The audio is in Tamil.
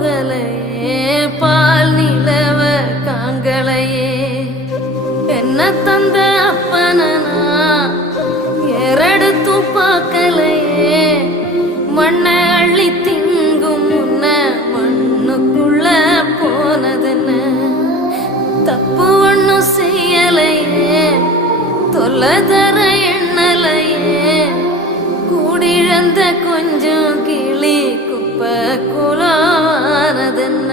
போகலையே பால் நிலவ காங்களையே என்ன தந்த அப்பனா ஏறெடுத்து பார்க்கலையே மண்ணை அள்ளி திங்கும் முன்ன மண்ணுக்குள்ள போனதுன்னு தப்பு ஒன்னும் செய்யலையே தொல்லை தர எண்ணலையே கூடிழந்த கொஞ்சம் கிளி குப்பை குலமானதுன்னு